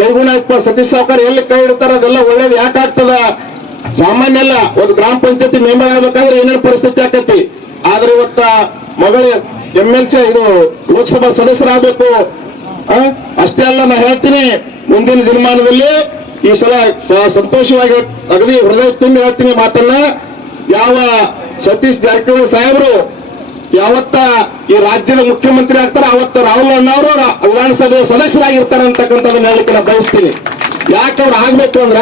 ಕೈಗುಣ ಸತೀಶ್ ಸಾವ್ಕಾರ್ ಎಲ್ಲಿ ಕೈ ಇಡ್ತಾರ ಅದೆಲ್ಲ ಒಳ್ಳೇದು ಯಾಕಾಗ್ತದ? ಸಾಮಾನ್ಯ ಅಲ್ಲ, ಒಂದು ಗ್ರಾಮ ಪಂಚಾಯತಿ ಮೆಂಬರ್ ಆಗ್ಬೇಕಾದ್ರೆ ಏನೇನು ಪರಿಸ್ಥಿತಿ ಆಕತಿ. ಆದ್ರೆ ಇವತ್ತ ಮಗಳು MLC ಇದು ಲೋಕಸಭಾ ಸದಸ್ಯರಾಗಬೇಕು. ಅಷ್ಟೇ ಅಲ್ಲ, ನಾ ಹೇಳ್ತೀನಿ, ಮುಂದಿನ ದಿನಮಾನದಲ್ಲಿ ಈ ಸಲ ಸಂತೋಷವಾಗಿ ಅಗದಿ ಹೃದಯ ತುಂಬಿ ಹೇಳ್ತೀನಿ ಮಾತನ್ನ. ಯಾವ ಸತೀಶ್ ಜಾರಕಿಹೊಳಿ ಸಾಹೇಬರು ಯಾವತ್ತ ಈ ರಾಜ್ಯದ ಮುಖ್ಯಮಂತ್ರಿ ಆಗ್ತಾರ ಅವತ್ತ ರಾಹುಲ್ ಅಣ್ಣವರು ವಿಧಾನಸಭೆಯ ಸದಸ್ಯರಾಗಿರ್ತಾರೆ ಅಂತಕ್ಕಂಥದ್ದನ್ನ ಹೇಳಲಿಕ್ಕೆ ನಾನು ಬಯಸ್ತೀನಿ. ಯಾಕೆ ಅವ್ರು ಆಗ್ಬೇಕು ಅಂದ್ರ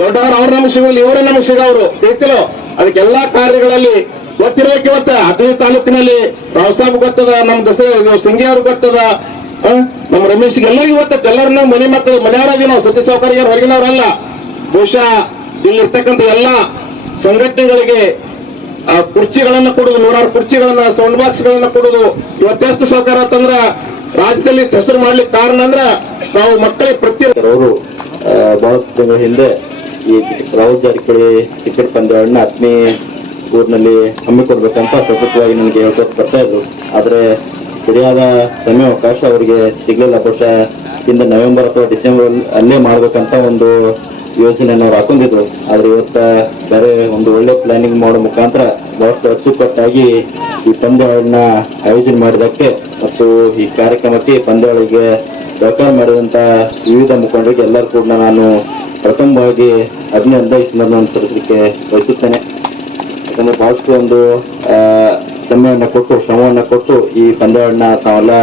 ದೊಡ್ಡವರು ಅವ್ರ ನಮಗೆ ಸಿಗೋದು, ಇವರೇ ನಮಗೆ ಸಿಗೋರು ಹೇಳ್ತಿರೋ. ಅದಕ್ಕೆಲ್ಲಾ ಕಾರ್ಯಗಳಲ್ಲಿ ಗೊತ್ತಿರ್ಬೇಕು. ಇವತ್ತ ಹದಿನೈದು ತಾಲೂಕಿನಲ್ಲಿ ರಾವ್ ಸಾಹೇಬ್ ಗೊತ್ತದ, ನಮ್ ಸಿಂಗಿ ಅವ್ರಿಗೆ ಗೊತ್ತದ, ನಮ್ಮ ರಮೇಶ್ಗೆ ಎಲ್ಲರಿಗೂ ಗೊತ್ತದ. ಎಲ್ಲರನ್ನ ಮನೆ ಮಕ್ಕಳು ಮನೆಯವರಾಗಿ ನಾವು ಸತೀಶ್ ಸಾವ್ಕಾರ್ ಹೊರಗಿನವರಲ್ಲ. ಬಹುಶಃ ಇಲ್ಲಿರ್ತಕ್ಕಂಥ ಎಲ್ಲಾ ಸಂಘಟನೆಗಳಿಗೆ ಕುರ್ಚಿಗಳನ್ನ ಕೊಡುದು, 100 ಕುರ್ಚಿಗಳನ್ನ, ಸೌಂಡ್ ಬಾಕ್ಸ್ ಗಳನ್ನ ಕೊಡುದು ಇವತ್ತೆಷ್ಟು ಸಹಕಾರ ಅಂತಂದ್ರ ರಾಜ್ಯದಲ್ಲಿ ಹೆಸರು ಮಾಡ್ಲಿಕ್ಕೆ ಕಾರಣ ಅಂದ್ರ ನಾವು ಮಕ್ಕಳಿಗೆ ಅವರು ಬಹಳಷ್ಟು ತಿಂಗಳ ಹಿಂದೆ ಈ ರಾಹುಲ್ ಜಾರಕಿಹೊಳಿ ಟಿಕೆಟ್ ಪಂದ್ಯವನ್ನ ಆತ್ಮೀ ಊರಿನಲ್ಲಿ ಹಮ್ಮಿಕೊಡ್ಬೇಕಂತ ಸತತವಾಗಿ ನನಗೆ ಹೇಳ್ಕೊಟ್ಟು ಬರ್ತಾ ಇದ್ರು. ಆದ್ರೆ ಸರಿಯಾದ ಸಮಯ ಅವಕಾಶ ಅವರಿಗೆ ಸಿಗ್ಲಿಲ್ಲ. ಬಹುಶಃ ಇಂದ ನವೆಂಬರ್ ಅಥವಾ ಡಿಸೆಂಬರ್ ಅಲ್ಲೇ ಮಾಡ್ಬೇಕಂತ ಒಂದು ಯೋಜನೆಯನ್ನು ಅವ್ರು ಹಾಕೊಂಡಿದ್ರು. ಆದ್ರೆ ಇವತ್ತ ಬೇರೆ ಒಂದು ಒಳ್ಳೆ ಪ್ಲಾನಿಂಗ್ ಮಾಡೋ ಮುಖಾಂತರ ಬಹಳಷ್ಟು ಅಚ್ಚುಕಟ್ಟಾಗಿ ಈ ಪಂದ್ಯಾವಳಿನ ಆಯೋಜನೆ ಮಾಡಿದಕ್ಕೆ ಮತ್ತು ಈ ಕಾರ್ಯಕ್ರಮಕ್ಕೆ ಪಂದ್ಯಾವಳಿಗೆ ಸಹಕಾರ ಮಾಡಿದಂತ ವಿವಿಧ ಮುಖಂಡರಿಗೆ ಎಲ್ಲರೂ ಕೂಡ ನಾನು ಪ್ರಥಮವಾಗಿ ಅಭಿನಂದನೆ ಸಲ್ಲಿಸಲಿಕ್ಕೆ ಬಯಸುತ್ತೇನೆ. ಯಾಕಂದ್ರೆ ಬಹಳಷ್ಟು ಒಂದು ಸಮಯವನ್ನ ಕೊಟ್ಟು ಶ್ರಮವನ್ನ ಕೊಟ್ಟು ಈ ಪಂದ್ಯಾವಳಿನ ತಾವೆಲ್ಲ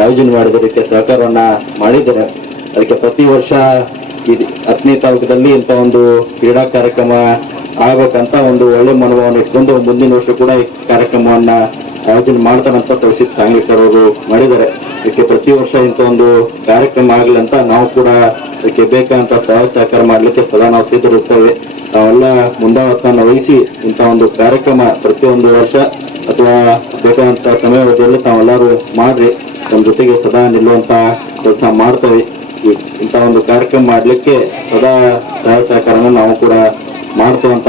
ಆಯೋಜನೆ ಮಾಡಿದಕ್ಕೆ ಸಹಕಾರವನ್ನ ಮಾಡಿದ್ದಾರೆ. ಅದಕ್ಕೆ ಪ್ರತಿ ವರ್ಷ ಈ ಹತ್ತನೇ ತಾಲೂಕದಲ್ಲಿ ಇಂಥ ಒಂದು ಕ್ರೀಡಾ ಕಾರ್ಯಕ್ರಮ ಆಗ್ಬೇಕಂತ ಒಂದು ಒಳ್ಳೆ ಮನೋಭಾವನೆ ಇಟ್ಕೊಂಡು ಮುಂದಿನ ವರ್ಷ ಕೂಡ ಈ ಕಾರ್ಯಕ್ರಮವನ್ನ ಆಯೋಜನೆ ಮಾಡ್ತಾರಂತ ತಹಸೀಲ್ ಸಾಂಗ್ಲಿಕರ್ ಅವರು ಮಾಡಿದ್ದಾರೆ. ಇದಕ್ಕೆ ಪ್ರತಿ ವರ್ಷ ಇಂಥ ಒಂದು ಕಾರ್ಯಕ್ರಮ ಆಗಲಿ ಅಂತ ನಾವು ಕೂಡ ಇದಕ್ಕೆ ಬೇಕಂತ ಸಹಾಯ ಸಹಕಾರ ಮಾಡ್ಲಿಕ್ಕೆ ಸದಾ ನಾವು ಸಿದ್ಧರಿರ್ತೇವೆ. ನಾವೆಲ್ಲ ಮುಂದಾಳತ್ವವನ್ನು ವಹಿಸಿ ಇಂಥ ಒಂದು ಕಾರ್ಯಕ್ರಮ ಪ್ರತಿಯೊಂದು ವರ್ಷ ಅಥವಾ ಬೇಕಾದಂತ ಸಮಯಾವಧಿಯಲ್ಲಿ ತಾವೆಲ್ಲರೂ ಮಾಡ್ರಿ, ನಮ್ಮ ಜೊತೆಗೆ ಸದಾ ನಿಲ್ಲುವಂತ ಕೆಲಸ ಮಾಡ್ತೇವೆ. ಇಂಥ ಒಂದು ಕಾರ್ಯಕ್ರಮ ಮಾಡ್ಲಿಕ್ಕೆ ಸದಾ ಸಹಾಯ ಸಹಕಾರನ ನಾವು ಕೂಡ ಮಾಡ್ತೇವಂತ